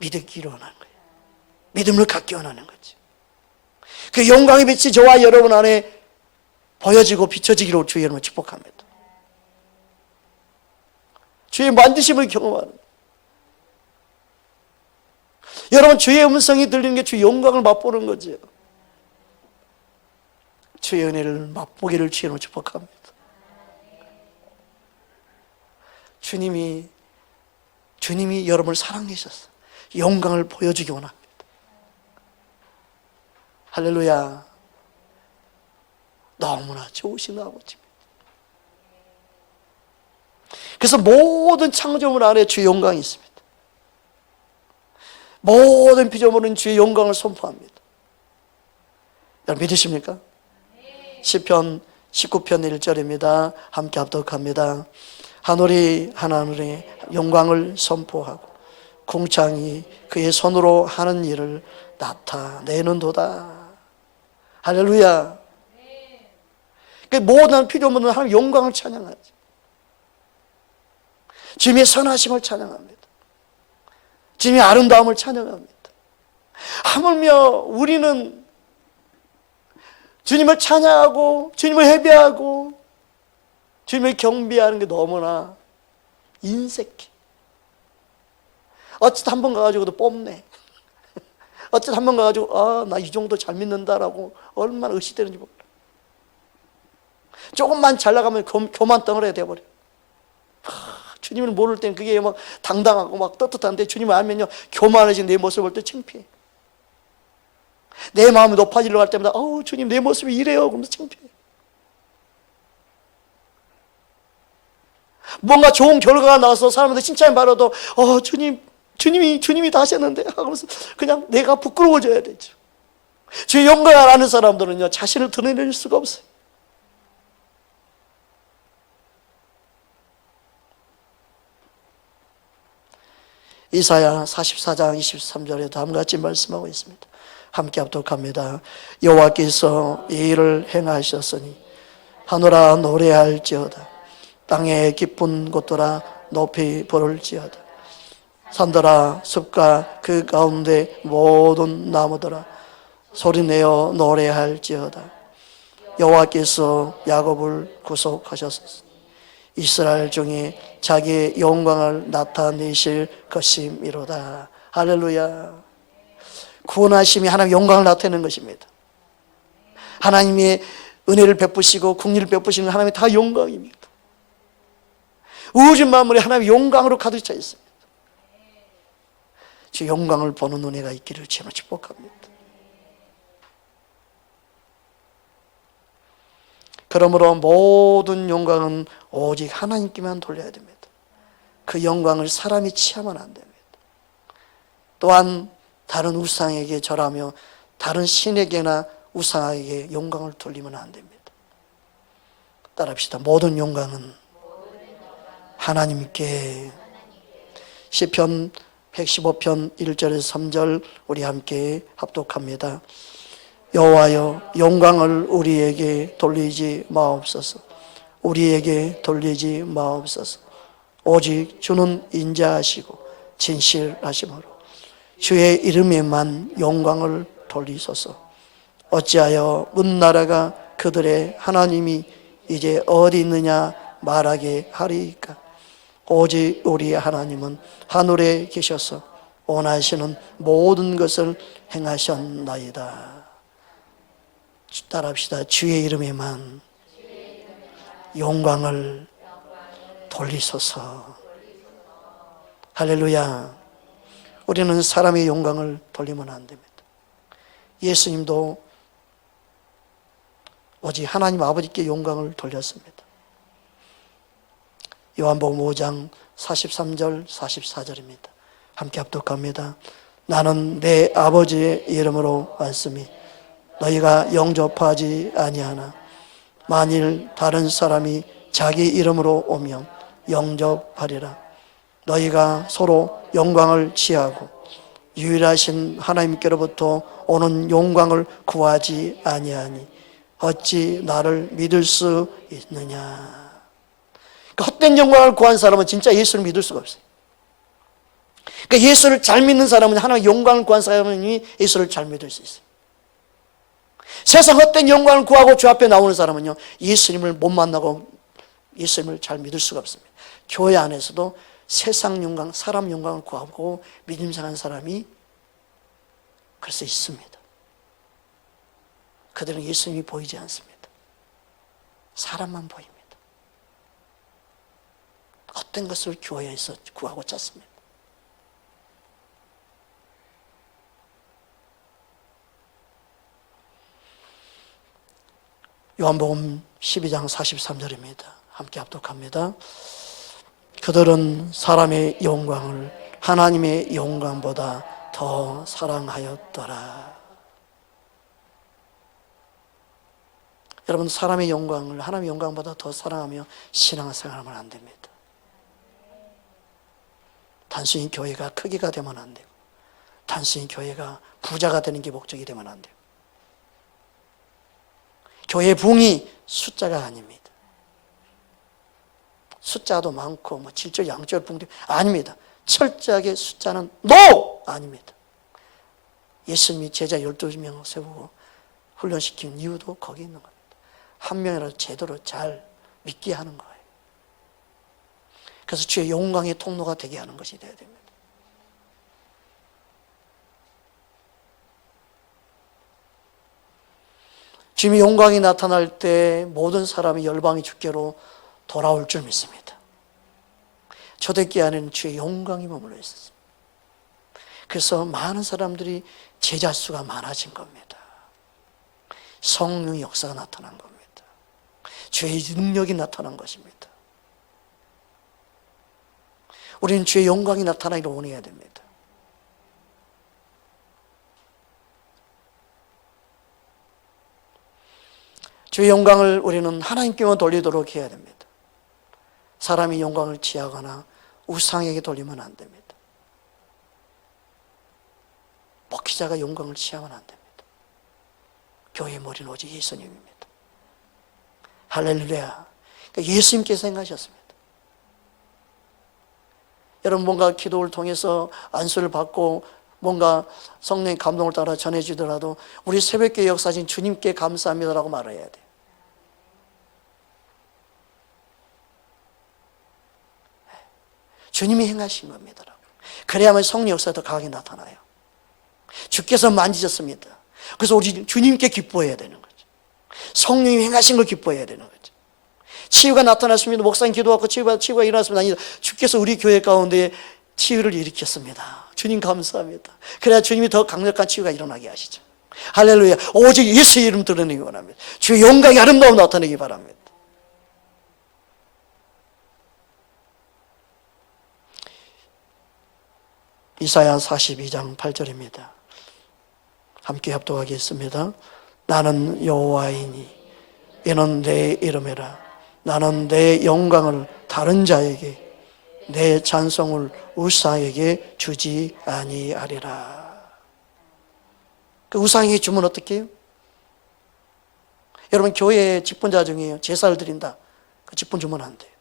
믿기를 원하는 거예요. 믿음을 갖기 원하는 거지. 그 영광의 빛이 저와 여러분 안에 보여지고 비춰지기로 주의 이름으로 축복합니다. 주의 만지심을 경험하는, 여러분 주의 음성이 들리는 게 주의 영광을 맛보는 거죠. 주의 은혜를 맛보기를 주의 이름으로 축복합니다. 주님이 여러분을 사랑하셔서 영광을 보여주기 원합니다. 할렐루야. 너무나 좋으신 아버지입니다. 그래서 모든 창조물 안에 주의 영광이 있습니다. 모든 피조물은 주의 영광을 선포합니다. 여러분 믿으십니까? 시편 19편 1절입니다. 함께 합독합니다. 하늘이 하나님의 영광을 선포하고 궁창이 그의 손으로 하는 일을 나타내는도다. 할렐루야. 그 모든 피조물은 하나님의 영광을 찬양하지. 주님의 선하심을 찬양합니다. 주님의 아름다움을 찬양합니다. 하물며 우리는 주님을 찬양하고 주님을 예배하고 주님을 경배하는 게 너무나 인색해. 어쨌든 한 번 가가지고도 뽐내. 어쨌든 한 번 가가지고 나 이 정도 잘 믿는다라고 얼마나 의시되는지 몰라. 조금만 잘 나가면 교만 덩어리가 돼버려. 주님을 모를 땐 그게 막 당당하고 막 떳떳한데 주님을 알면요, 교만해진 내 모습을 볼 때 창피해. 내 마음이 높아지려고 할 때마다 주님 내 모습이 이래요 그러면서 창피해. 뭔가 좋은 결과가 나와서 사람한테 칭찬을 받아도 주님이 다 하셨는데 하면서 그냥 내가 부끄러워져야 되죠. 주의 영광을 아는 사람들은요, 자신을 드러낼 수가 없어요. 이사야 44장 23절에 다음과 같이 말씀하고 있습니다. 함께 합독합니다. 여호와께서 이 일을 행하셨으니 하늘아 노래할지어다. 땅의 깊은 곳들아 높이 부를지어다. 산들아 숲과 그 가운데 모든 나무들아 소리내어 노래할지어다. 여호와께서 야곱을 구속하셨으니 이스라엘 중에 자기의 영광을 나타내실 것이미로다. 할렐루야. 구원하심이 하나님의 영광을 나타내는 것입니다. 하나님의 은혜를 베푸시고 국리를 베푸시는 하나님의 다 영광입니다. 우주 만물이 하나님의 영광으로 가득 차 있습니다. 주 영광을 보는 은혜가 있기를 주님으로 축복합니다. 그러므로 모든 영광은 오직 하나님께만 돌려야 됩니다. 그 영광을 사람이 취하면 안 됩니다. 또한 다른 우상에게 절하며 다른 신에게나 우상에게 영광을 돌리면 안 됩니다. 따라합시다. 모든 영광은 하나님께. 시편 115편 1절에서 3절 우리 함께 합독합니다. 여호와여 영광을 우리에게 돌리지 마옵소서. 우리에게 돌리지 마옵소서. 오직 주는 인자하시고 진실하심으로 주의 이름에만 영광을 돌리소서. 어찌하여 문나라가 그들의 하나님이 이제 어디 있느냐 말하게 하리이까. 오직 우리 하나님은 하늘에 계셔서 원하시는 모든 것을 행하셨나이다. 따라합시다. 주의 이름에만 영광을 돌리소서. 할렐루야. 우리는 사람의 영광을 돌리면 안 됩니다. 예수님도 오직 하나님 아버지께 영광을 돌렸습니다. 요한복음 5장 43절 44절입니다. 함께 합독합니다. 나는 내 아버지의 이름으로 말씀이 너희가 영접하지 아니하나 만일 다른 사람이 자기 이름으로 오면 영접하리라. 너희가 서로 영광을 취하고 유일하신 하나님께로부터 오는 영광을 구하지 아니하니 어찌 나를 믿을 수 있느냐. 헛된 영광을 구한 사람은 진짜 예수를 믿을 수가 없어요. 그러니까 예수를 잘 믿는 사람은, 하나님의 영광을 구한 사람이 예수를 잘 믿을 수 있어요. 세상 헛된 영광을 구하고 주 앞에 나오는 사람은요, 예수님을 못 만나고 예수님을 잘 믿을 수가 없습니다. 교회 안에서도 세상 영광, 사람 영광을 구하고 믿음 상한 사람이 그래서 있습니다. 그들은 예수님이 보이지 않습니다. 사람만 보입니다. 헛된 것을 교회에서 구하고 찾습니다. 요한복음 12장 43절입니다. 함께 합독합니다. 그들은 사람의 영광을 하나님의 영광보다 더 사랑하였더라. 여러분, 사람의 영광을 하나님의 영광보다 더 사랑하며 신앙생활하면 안 됩니다. 단순히 교회가 크기가 되면 안 되고, 단순히 교회가 부자가 되는 게 목적이 되면 안 돼요. 교회 부흥이 숫자가 아닙니다. 숫자도 많고 뭐 7절 양절 붕대 아닙니다. 철저하게 숫자는 NO! 아닙니다. 예수님이 제자 12명 세우고 훈련시킨 이유도 거기 있는 겁니다. 한 명이라도 제대로 잘 믿게 하는 거예요. 그래서 주의 영광의 통로가 되게 하는 것이 되어야 됩니다. 주님의 영광이 나타날 때 모든 사람이 열방의 주께로 돌아올 줄 믿습니다. 초대교회 안에는 주의 영광이 머물러 있었습니다. 그래서 많은 사람들이 제자 수가 많아진 겁니다. 성령의 역사가 나타난 겁니다. 주의 능력이 나타난 것입니다. 우리는 주의 영광이 나타나기를 원해야 됩니다. 주의 영광을 우리는 하나님께만 돌리도록 해야 됩니다. 사람이 영광을 취하거나 우상에게 돌리면 안 됩니다. 목회자가 영광을 취하면 안 됩니다. 교회의 머리는 오직 예수님입니다. 할렐루야. 그러니까 예수님께서 행하셨습니다. 여러분, 뭔가 기도를 통해서 안수를 받고 뭔가 성령의 감동을 따라 전해주더라도 우리 새벽교회 역사진 주님께 감사합니다라고 말해야 돼요. 주님이 행하신 겁니다. 그래야만 성령 역사가 더 강하게 나타나요. 주께서 만지셨습니다. 그래서 우리 주님께 기뻐해야 되는 거죠. 성령이 행하신 걸 기뻐해야 되는 거죠. 치유가 나타났습니다. 목사님 기도하고 치유가 일어났습니다. 아니다. 주께서 우리 교회 가운데 치유를 일으켰습니다. 주님 감사합니다. 그래야 주님이 더 강력한 치유가 일어나게 하시죠. 할렐루야. 오직 예수의 이름 드러내기 원합니다. 주의 영광이 아름다움 나타내기 바랍니다. 이사야 42장 8절입니다. 함께 합독하겠습니다. 나는 여호와이니 이는 내 이름이라. 나는 내 영광을 다른 자에게, 내 찬송을 우상에게 주지 아니하리라. 그 우상에게 주면 어떻게 해요? 여러분, 교회 직분자 중에 제사를 드린다. 그 직분 주면 안 돼요.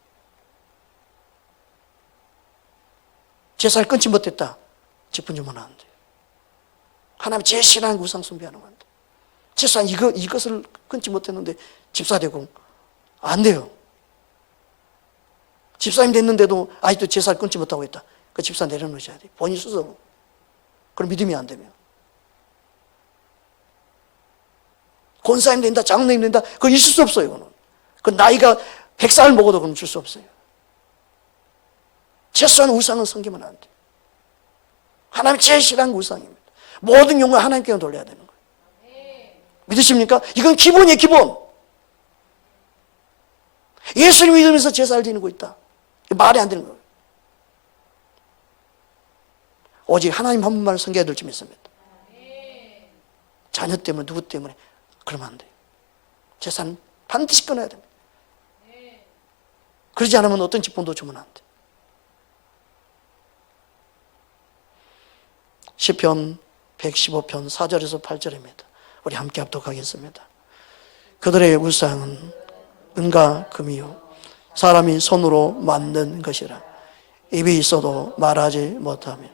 제사를 끊지 못했다. 직분 주면 안 돼요. 하나님 제일 싫어하는 우상 숭배하는 건데, 제사 이것을 끊지 못했는데 집사 되고 안 돼요. 집사님 됐는데도 아직도 제사를 끊지 못하고 있다. 그 집사 내려놓으셔야 돼요. 본인 스스로. 그럼 믿음이 안 되면. 권사님 된다, 장로님 된다, 그건 있을 수 없어요. 그건. 그 나이가 100살 먹어도 그건 줄 수 없어요. 최소한 우상은 섬기면 안 돼요. 하나님 제일 싫어하는 우상입니다. 모든 영광을 하나님께 돌려야 되는 거예요. 믿으십니까? 이건 기본이에요, 기본. 예수를 믿으면서 제사를 지니고 있다. 말이 안 되는 거예요. 오직 하나님 한 분만 섬겨야 될 줄 믿습니다. 자녀 때문에, 누구 때문에 그러면 안 돼요. 제사는 반드시 끊어야 됩니다. 그러지 않으면 어떤 직분도 주면 안 돼요. 시편 115편 4절에서 8절입니다. 우리 함께 합독하겠습니다. 그들의 우상은 은과 금이요 사람이 손으로 만든 것이라. 입이 있어도 말하지 못하며,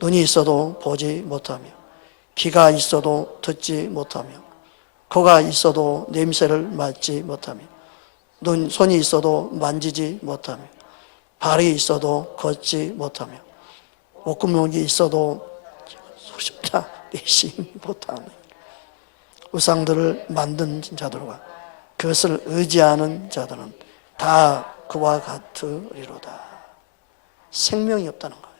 눈이 있어도 보지 못하며, 귀가 있어도 듣지 못하며, 코가 있어도 냄새를 맡지 못하며, 손이 있어도 만지지 못하며, 발이 있어도 걷지 못하며, 목구멍이 있어도 소심자 내쉬지 못하며, 우상들을 만든 자들과 그것을 의지하는 자들은 다 그와 같으리로다. 생명이 없다는 거예요.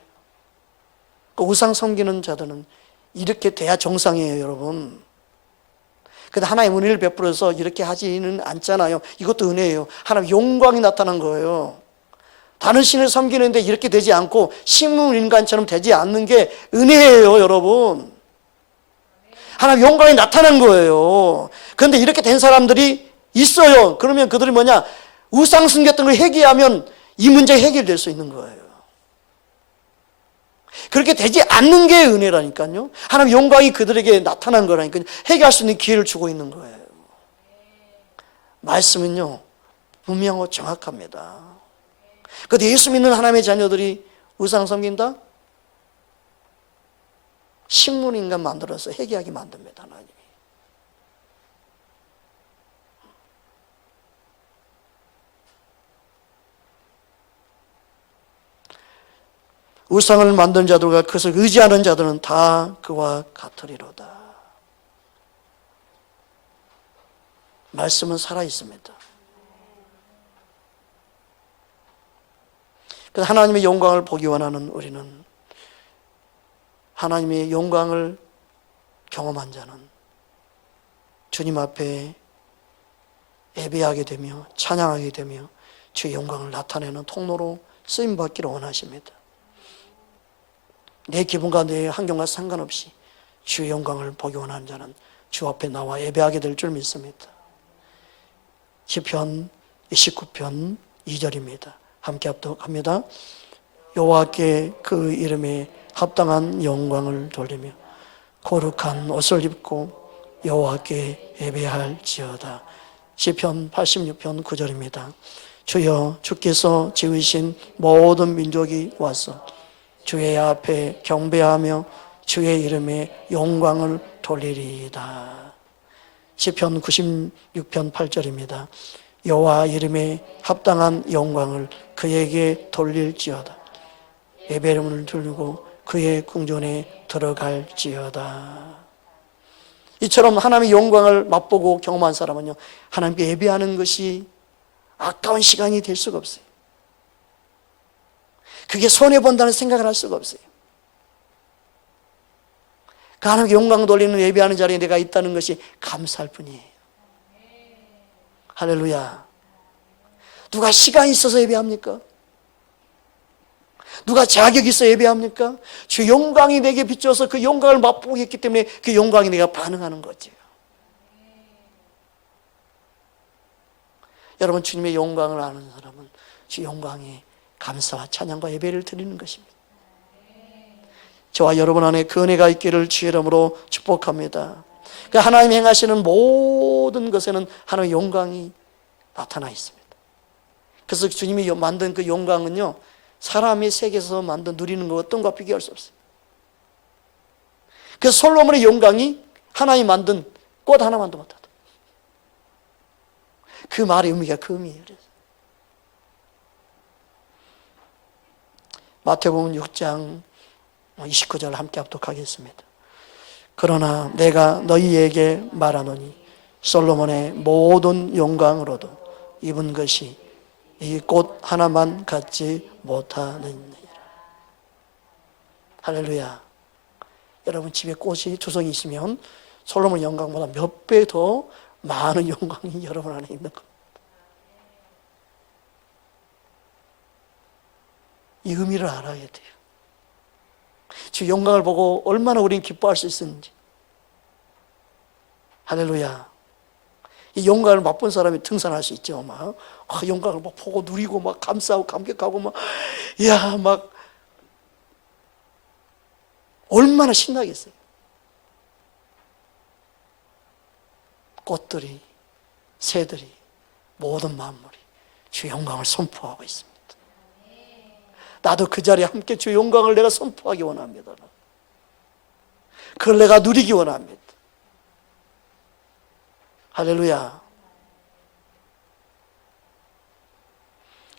그 우상 섬기는 자들은 이렇게 돼야 정상이에요, 여러분. 근데 하나님 은혜를 베풀어서 이렇게 하지는 않잖아요. 이것도 은혜예요. 하나님 영광이 나타난 거예요. 다른 신을 섬기는데 이렇게 되지 않고 식물인간처럼 되지 않는 게 은혜예요, 여러분. 하나님 영광이 나타난 거예요. 그런데 이렇게 된 사람들이 있어요. 그러면 그들이 뭐냐? 우상 숨겼던 걸 회개하면 이 문제가 해결될 수 있는 거예요. 그렇게 되지 않는 게 은혜라니까요. 하나님 영광이 그들에게 나타난 거라니까요. 회개할 수 있는 기회를 주고 있는 거예요. 말씀은요, 분명하고 정확합니다. 그런데 예수 믿는 하나님의 자녀들이 우상 섬긴다? 식물인간 만들어서 회개하게 만듭니다, 하나님이. 우상을 만든 자들과 그것을 의지하는 자들은 다 그와 같으리로다. 말씀은 살아있습니다. 그래서 하나님의 영광을 보기 원하는 우리는 하나님의 영광을 경험한 자는 주님 앞에 예배하게 되며 찬양하게 되며 주의 영광을 나타내는 통로로 쓰임받기를 원하십니다. 내 기분과 내 환경과 상관없이 주의 영광을 보기 원하는 자는 주 앞에 나와 예배하게 될 줄 믿습니다. 시편 29편 2절입니다. 함께 합독합니다. 여호와께 그 이름에 합당한 영광을 돌리며 거룩한 옷을 입고 여호와께 예배할지어다. 시편 86편 9절입니다. 주여, 주께서 지으신 모든 민족이 와서 주의 앞에 경배하며 주의 이름에 영광을 돌리리이다. 시편 96편 8절입니다. 여호와 이름에 합당한 영광을 그에게 돌릴지어다. 예배를 드리고 그의 궁전에 들어갈지어다. 이처럼 하나님의 영광을 맛보고 경험한 사람은요, 하나님께 예배하는 것이 아까운 시간이 될 수가 없어요. 그게 손해본다는 생각을 할 수가 없어요. 그 하나님께 영광 돌리는 예배하는 자리에 내가 있다는 것이 감사할 뿐이에요. 할렐루야. 누가 시간이 있어서 예배합니까? 누가 자격이 있어 예배합니까? 주 영광이 내게 비춰서 그 영광을 맛보고 있기 때문에 그 영광이 내가 반응하는 거죠. 여러분, 주님의 영광을 아는 사람은 주 영광에 감사와 찬양과 예배를 드리는 것입니다. 저와 여러분 안에 그 은혜가 있기를 주의 이름으로 축복합니다. 그 하나님 행하시는 모든 것에는 하나님의 영광이 나타나 있습니다. 그래서 주님이 만든 그 영광은요, 사람의 세계에서 만든 누리는 것 어떤 것과 비교할 수 없어요. 그래서 솔로몬의 영광이 하나님이 만든 꽃 하나만도 못하다. 그 말의 의미가 그 의미예요. 그래서. 마태복음 6장 29절 함께 합독하겠습니다. 그러나 내가 너희에게 말하노니 솔로몬의 모든 영광으로도 입은 것이 이 꽃 하나만 갖지 못하느니라. 할렐루야. 여러분 집에 꽃이 두성이 있으면 솔로몬 영광보다 몇 배 더 많은 영광이 여러분 안에 있는 겁니다. 이 의미를 알아야 돼요. 주 영광을 보고 얼마나 우리는 기뻐할 수 있었는지. 할렐루야. 이 영광을 맛본 사람이 등산할 수 있죠. 막 영광을 막 보고 누리고 막 감사하고 감격하고 막 이야 막 얼마나 신나겠어요. 꽃들이, 새들이, 모든 만물이 주 영광을 선포하고 있습니다. 나도 그 자리에 함께 주의 영광을 내가 선포하기 원합니다. 그걸 내가 누리기 원합니다. 할렐루야.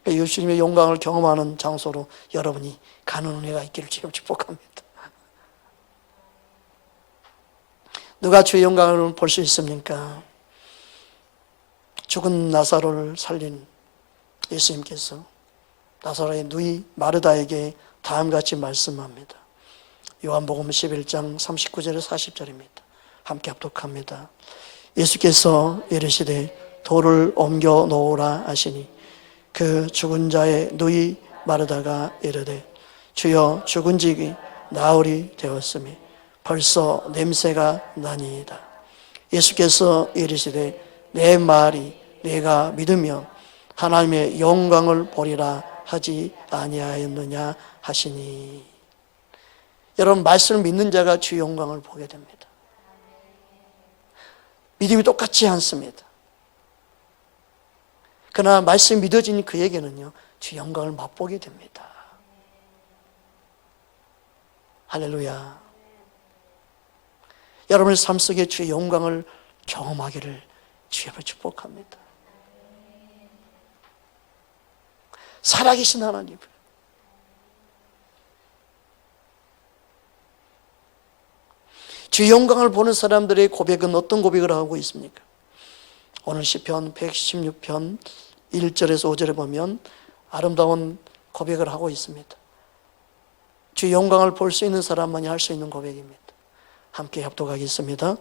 예수님의 영광을 경험하는 장소로 여러분이 가는 은혜가 있기를 주님 축복합니다. 누가 주의 영광을 볼 수 있습니까? 죽은 나사로를 살린 예수님께서 나사로의 누이 마르다에게 다음같이 말씀합니다. 요한복음 11장 39절에 40절입니다. 함께 합독합니다. 예수께서 이르시되 돌을 옮겨 놓으라 하시니 그 죽은 자의 누이 마르다가 이르되 주여 죽은 지 나흘이 되었으니 벌써 냄새가 나니이다. 예수께서 이르시되 내 말이 내가 믿으면 하나님의 영광을 보리라 하지 아니하였느냐 하시니. 여러분, 말씀을 믿는 자가 주의 영광을 보게 됩니다. 믿음이 똑같지 않습니다. 그러나 말씀이 믿어진 그에게는요, 주의 영광을 맛보게 됩니다. 할렐루야. 여러분의 삶 속에 주의 영광을 경험하기를 주님을 축복합니다. 살아계신 하나님, 주의 영광을 보는 사람들의 고백은 어떤 고백을 하고 있습니까? 오늘 시편 116편 1절에서 5절에 보면 아름다운 고백을 하고 있습니다. 주의 영광을 볼 수 있는 사람만이 할 수 있는 고백입니다. 함께 합독하겠습니다.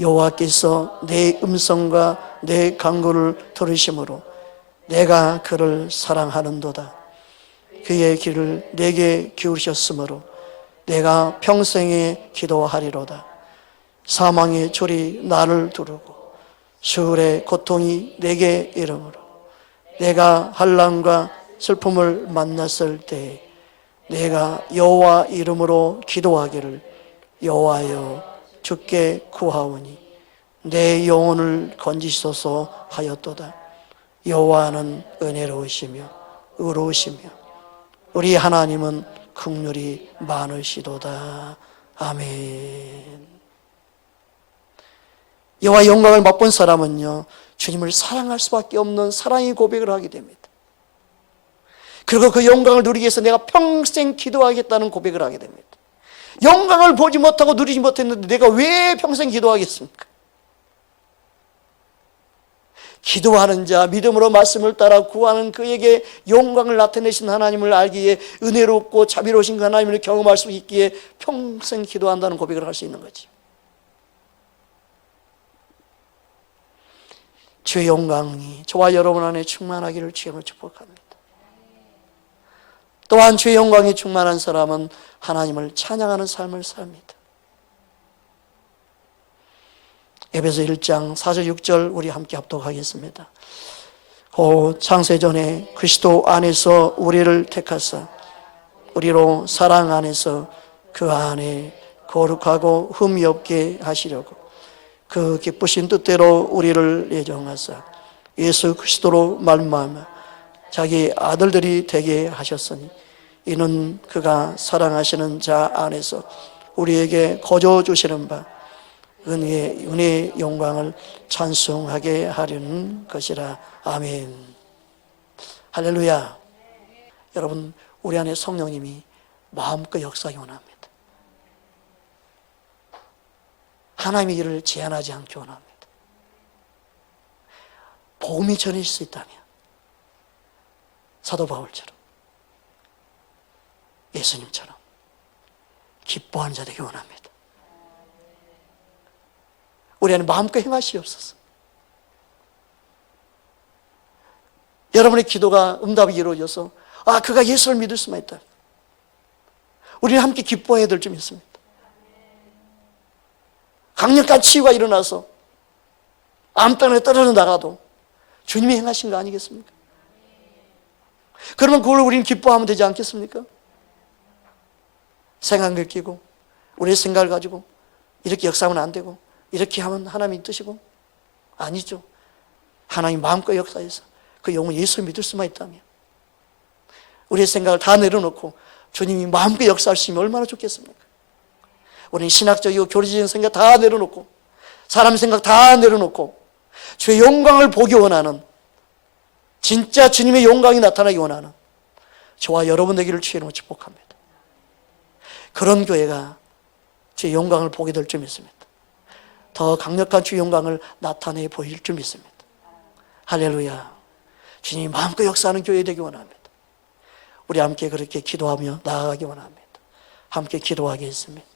여호와께서 내 음성과 내 간구를 들으심으로 내가 그를 사랑하는도다. 그의 귀를 내게 기울이셨으므로 내가 평생에 기도하리로다. 사망의 졸이 나를 두르고 수울의 고통이 내게 이르므로 내가 환난과 슬픔을 만났을 때 내가 여호와 이름으로 기도하기를 여호와여 주께 구하오니 내 영혼을 건지소서 하였도다. 여호와는 은혜로우시며 의로우시며 우리 하나님은 긍휼이 많으시도다. 아멘. 여호와의 영광을 맛본 사람은요, 주님을 사랑할 수밖에 없는 사랑의 고백을 하게 됩니다. 그리고 그 영광을 누리기 위해서 내가 평생 기도하겠다는 고백을 하게 됩니다. 영광을 보지 못하고 누리지 못했는데 내가 왜 평생 기도하겠습니까? 기도하는 자, 믿음으로 말씀을 따라 구하는 그에게 영광을 나타내신 하나님을 알기에 은혜롭고 자비로우신 그 하나님을 경험할 수 있기에 평생 기도한다는 고백을 할 수 있는 거지. 주의 영광이 저와 여러분 안에 충만하기를 주님을 축복합니다. 또한 주의 영광이 충만한 사람은 하나님을 찬양하는 삶을 삽니다. 에베소 1장 4절 6절 우리 함께 합독하겠습니다. 창세전에 그리스도 안에서 우리를 택하사 우리로 사랑 안에서 그 안에 거룩하고 흠이 없게 하시려고 그 기쁘신 뜻대로 우리를 예정하사 예수 그리스도로 말미암아 자기 아들들이 되게 하셨으니 이는 그가 사랑하시는 자 안에서 우리에게 거저 주시는 바 은혜의 영광을 찬송하게 하려는 것이라. 아멘. 할렐루야. 여러분, 우리 안에 성령님이 마음껏 역사하기 원합니다. 하나님의 일을 제한하지 않기 원합니다. 복음이 전해질 수 있다면 사도 바울처럼 예수님처럼 기뻐하는 자 되기 원합니다. 우리 안에 마음껏 행하시옵소서. 여러분의 기도가 응답이 이루어져서 그가 예수를 믿을 수만 있다. 우리는 함께 기뻐해야 될 점이 있습니다. 강력한 치유가 일어나서 암땅에 떨어져 나가도 주님이 행하신 거 아니겠습니까? 그러면 그걸 우리는 기뻐하면 되지 않겠습니까? 생각을 끼고 우리의 생각을 가지고 이렇게 역사하면 안 되고 이렇게 하면 하나님이 뜻이고 아니죠. 하나님 마음껏 역사해서 그 영혼 예수를 믿을 수만 있다면 우리의 생각을 다 내려놓고 주님이 마음껏 역사하시면 얼마나 좋겠습니까? 우리는 신학적이고 교리적인 생각 다 내려놓고 사람 생각 다 내려놓고 주의 영광을 보기 원하는, 진짜 주님의 영광이 나타나기 원하는 저와 여러분 되기를 주의 이름으로 축복합니다. 그런 교회가 주의 영광을 보게 될 줄 믿습니다. 더 강력한 주의 영광을 나타내 보일 줄 믿습니다. 할렐루야. 주님이 마음껏 역사하는 교회 되기 원합니다. 우리 함께 그렇게 기도하며 나아가기 원합니다. 함께 기도하겠습니다.